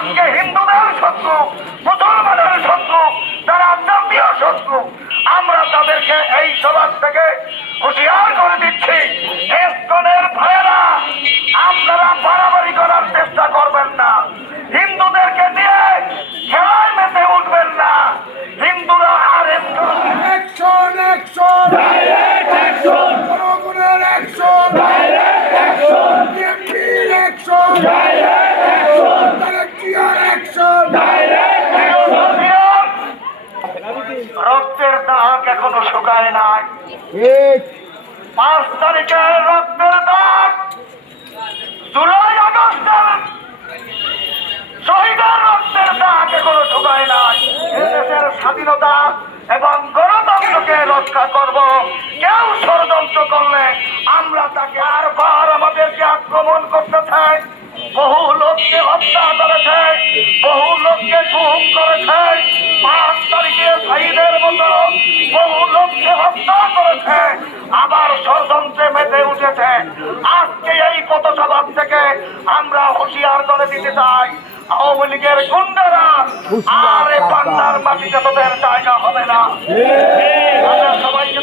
আজকে হিন্দুদের শত্রু মুসলমানের শত্রু তারা জাতীয় শত্রু আমরা তাদেরকে এই সমাজ থেকে হুঁশিয়ার রক্তের দাগ এখনও শুকায় নাই। পাঁচ তারিখের রক্তের দাগ। জুলাই আগস্টের শহীদের রক্তের দাগ এখনও শুকায় নাই। দেশের স্বাধীনতা এবং গণতন্ত্রকে রক্ষা করব। কেউ ষড়যন্ত্র করলে আমরা তাকে আর বার আমাদেরকে আক্রমণ করতে চাই। বহু লোককে হত্যা করেছে বহু লোককে গুম আবার ষড়যন্ত্রে মেতে উঠেছে। আজকে এই কত পথসভা থেকে আমরা হুঁশিয়ার করে দিতে চাই, আওয়ামী লীগের গুন্ডারা। আর এ মাটিতে তোদের জায়গা হবে না। সবাইকে